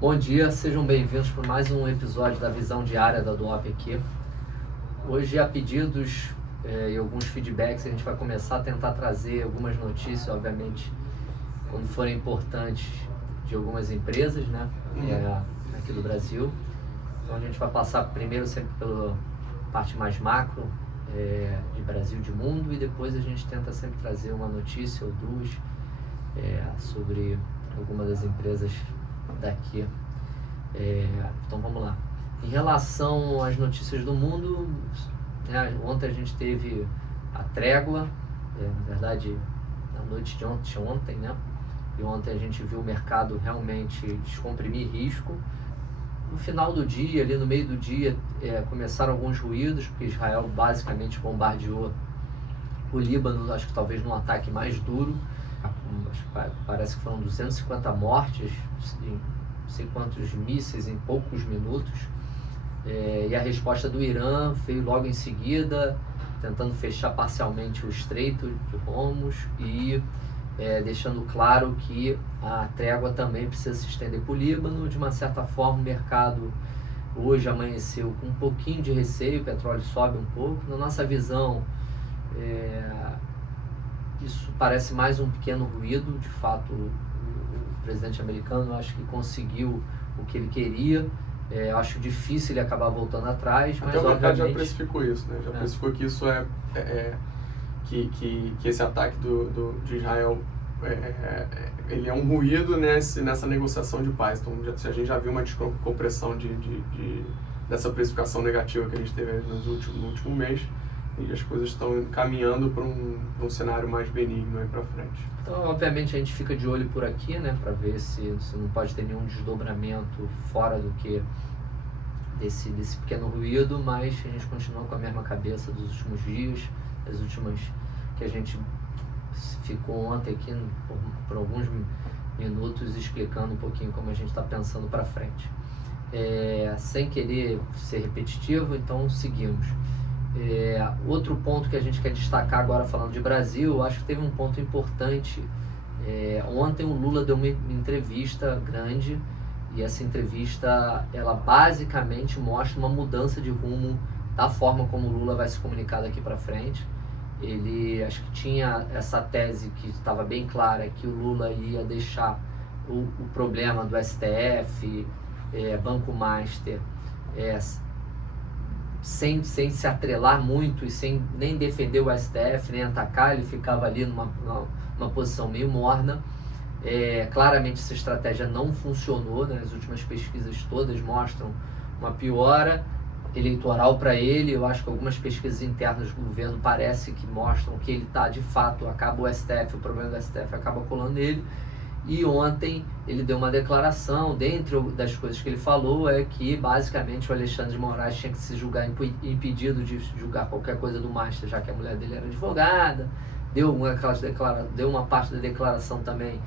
Bom dia, sejam bem-vindos para mais um episódio da Visão Diária da Duop aqui. Hoje, a pedidos e alguns feedbacks, a gente vai começar a tentar trazer algumas notícias, obviamente, quando forem importantes, de algumas empresas, né, aqui do Brasil. Então a gente vai passar primeiro sempre pela parte mais macro, de Brasil, de mundo, e depois a gente tenta sempre trazer uma notícia ou duas sobre alguma das empresas daqui. Então vamos lá. Em relação às notícias do mundo, ontem a gente teve a trégua, na verdade na noite de ontem, né? E ontem a gente viu o mercado realmente descomprimir risco. No final do dia, ali no meio do dia, começaram alguns ruídos, porque Israel basicamente bombardeou o Líbano, acho que talvez num ataque mais duro. Parece que foram 250 mortes, não sei quantos mísseis em poucos minutos. E a resposta do Irã veio logo em seguida, tentando fechar parcialmente o Estreito de Hormuz e deixando claro que a trégua também precisa se estender para o Líbano. De uma certa forma, o mercado hoje amanheceu com um pouquinho de receio, o petróleo sobe um pouco. Na nossa visão, isso parece mais um pequeno ruído. De fato, o presidente americano, acho que conseguiu o que ele queria. Acho difícil ele acabar voltando atrás, mas até o mercado já obviamente precificou isso, né? Já precificou que isso que esse ataque de Israel ele é um ruído nessa negociação de paz. Então a gente já viu uma descompressão dessa precificação negativa que a gente teve no último mês, e as coisas estão caminhando para um cenário mais benigno aí para frente. Então, obviamente, a gente fica de olho por aqui, né, para ver se não pode ter nenhum desdobramento fora do que desse pequeno ruído, mas a gente continua com a mesma cabeça dos últimos dias, as últimas que a gente ficou ontem aqui por alguns minutos explicando um pouquinho como a gente está pensando para frente. Sem querer ser repetitivo, então seguimos. Outro ponto que a gente quer destacar agora, falando de Brasil, acho que teve um ponto importante. Ontem o Lula deu uma entrevista grande, e essa entrevista ela basicamente mostra uma mudança de rumo da forma como o Lula vai se comunicar daqui para frente. Ele acho que tinha essa tese que estava bem clara, que o Lula ia deixar o problema do STF, Banco Master, sem se atrelar muito e sem nem defender o STF, nem atacar. Ele ficava ali numa posição meio morna. Claramente essa estratégia não funcionou, né? As últimas pesquisas todas mostram uma piora eleitoral para ele. Eu acho que algumas pesquisas internas do governo parece que mostram que ele está, de fato, acaba o STF, o problema do STF acaba colando nele. E ontem ele deu uma declaração, dentre das coisas que ele falou, que basicamente o Alexandre de Moraes tinha que se julgar impedido de julgar qualquer coisa do Master, já que a mulher dele era advogada. Deu uma parte da declaração também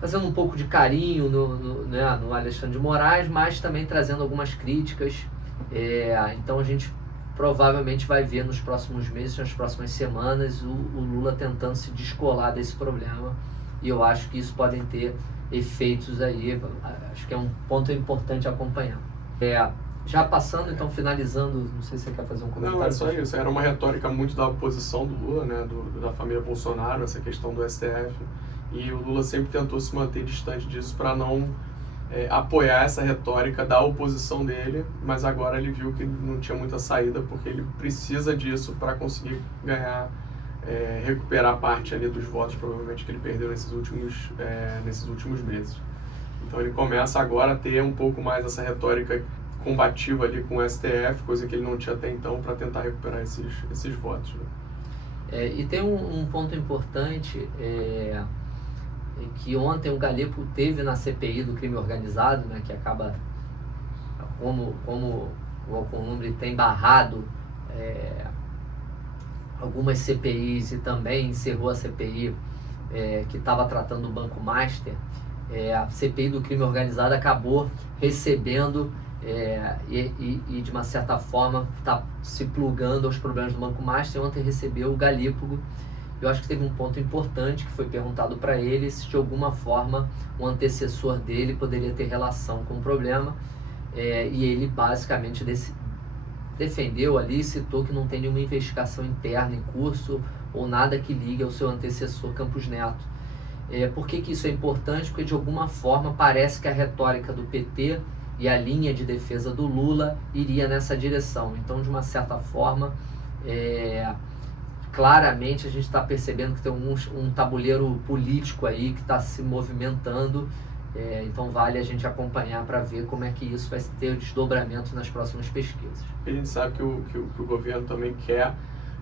fazendo um pouco de carinho no Alexandre de Moraes, mas também trazendo algumas críticas. Então a gente provavelmente vai ver nos próximos meses, nas próximas semanas, o Lula tentando se descolar desse problema. E eu acho que isso podem ter efeitos aí, acho que é um ponto importante acompanhar. Já passando, então, finalizando, não sei se você quer fazer um comentário. Não, é só isso. Era uma retórica muito da oposição do Lula, né, da família Bolsonaro, essa questão do STF. E o Lula sempre tentou se manter distante disso para não apoiar essa retórica da oposição dele, mas agora ele viu que não tinha muita saída, porque ele precisa disso para conseguir ganhar, recuperar parte ali dos votos, provavelmente, que ele perdeu nesses últimos meses. Então ele começa agora a ter um pouco mais essa retórica combativa ali com o STF, coisa que ele não tinha até então, para tentar recuperar esses votos, né? E tem um ponto importante, que ontem o Galípolo teve na CPI do crime organizado, né, que acaba, como o Alcolumbre tem barrado algumas CPIs, e também encerrou a CPI que estava tratando do Banco Master. A CPI do crime organizado acabou recebendo e de uma certa forma está se plugando aos problemas do Banco Master. Ontem recebeu o Galípolo, Eu acho que teve um ponto importante que foi perguntado para ele se de alguma forma o antecessor dele poderia ter relação com o problema, e ele basicamente defendeu ali, citou que não tem nenhuma investigação interna em curso ou nada que ligue ao seu antecessor Campos Neto. Por que isso é importante? Porque de alguma forma parece que a retórica do PT e a linha de defesa do Lula iria nessa direção. Então, de uma certa forma, claramente a gente está percebendo que tem um tabuleiro político aí que está se movimentando. Então vale a gente acompanhar para ver como é que isso vai ter desdobramento nas próximas pesquisas. A gente sabe que o governo também quer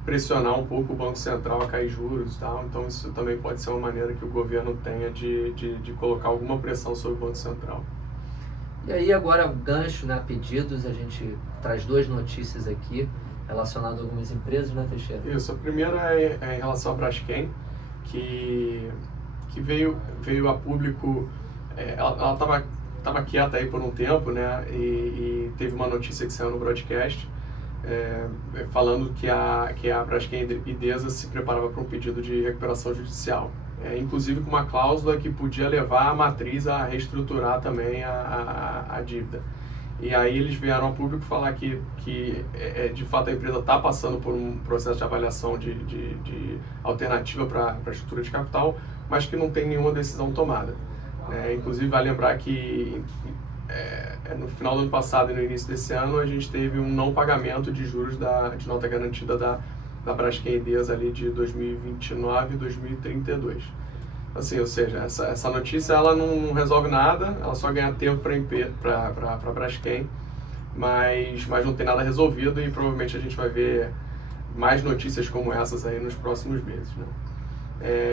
pressionar um pouco o Banco Central a cair juros e tal, então isso também pode ser uma maneira que o governo tenha de colocar alguma pressão sobre o Banco Central. E aí agora, gancho, né, pedidos, a gente traz 2 notícias aqui relacionadas a algumas empresas, né, Teixeira? Isso, a primeira é em relação à Braskem, que veio a público. Ela estava quieta aí por um tempo, né? E teve uma notícia que saiu no broadcast falando que a Braskem Idesa se preparava para um pedido de recuperação judicial, inclusive com uma cláusula que podia levar a matriz a reestruturar também a dívida. E aí eles vieram ao público falar que de fato a empresa está passando por um processo de avaliação de alternativa para a estrutura de capital, mas que não tem nenhuma decisão tomada. Inclusive, vale lembrar que no final do ano passado e no início desse ano, a gente teve um não pagamento de juros de nota garantida da Braskem Idesa ali de 2029 e 2032. Assim, ou seja, essa notícia ela não resolve nada, ela só ganha tempo para a Braskem, mas não tem nada resolvido e provavelmente a gente vai ver mais notícias como essas aí nos próximos meses, né?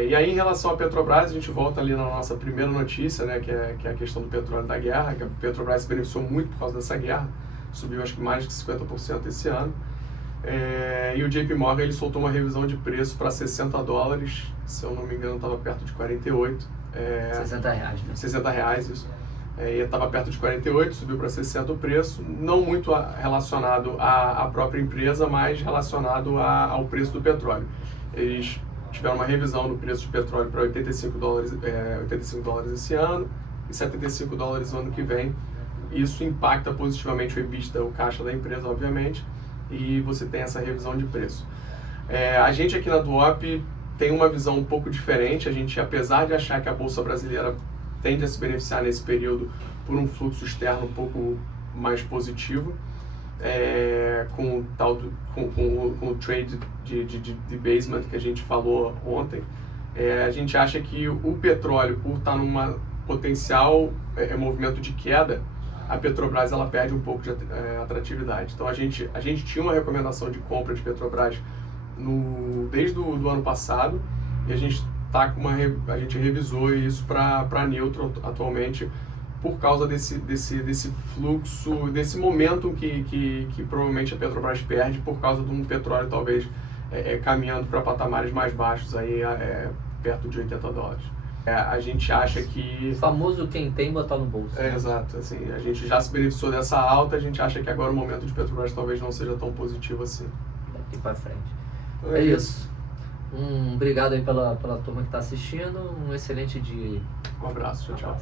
E aí, em relação à Petrobras, a gente volta ali na nossa primeira notícia, né, que é a questão do petróleo da guerra, que a Petrobras se beneficiou muito por causa dessa guerra, subiu acho que mais de 50% esse ano. E o JP Morgan ele soltou uma revisão de preço para $60, se eu não me engano estava perto de 48. R$60, né? R$60, isso. E estava perto de 48, subiu para 60 o preço, não muito relacionado à própria empresa, mas relacionado ao preço do petróleo. Eles tiveram uma revisão no preço de petróleo para $85 esse ano e $75 no ano que vem. Isso impacta positivamente o EBITDA, o caixa da empresa, obviamente, e você tem essa revisão de preço. A gente aqui na Duop tem uma visão um pouco diferente. A gente, apesar de achar que a Bolsa Brasileira tende a se beneficiar nesse período por um fluxo externo um pouco mais positivo, com o trade de debasement que a gente falou ontem, a gente acha que o petróleo, por estar numa potencial movimento de queda, a Petrobras ela perde um pouco de atratividade. Então a gente tinha uma recomendação de compra de Petrobras desde o ano passado e a gente revisou isso para neutro atualmente, por causa desse fluxo, desse momento que provavelmente a Petrobras perde por causa de um petróleo talvez caminhando para patamares mais baixos, aí, perto de $80. A gente acha que... O famoso quem tem botar no bolso. Exato. Assim, a gente já se beneficiou dessa alta, a gente acha que agora o momento de Petrobras talvez não seja tão positivo assim. Daqui para frente. É isso. Obrigado aí pela turma que está assistindo. Um excelente dia. Um abraço. Tchau.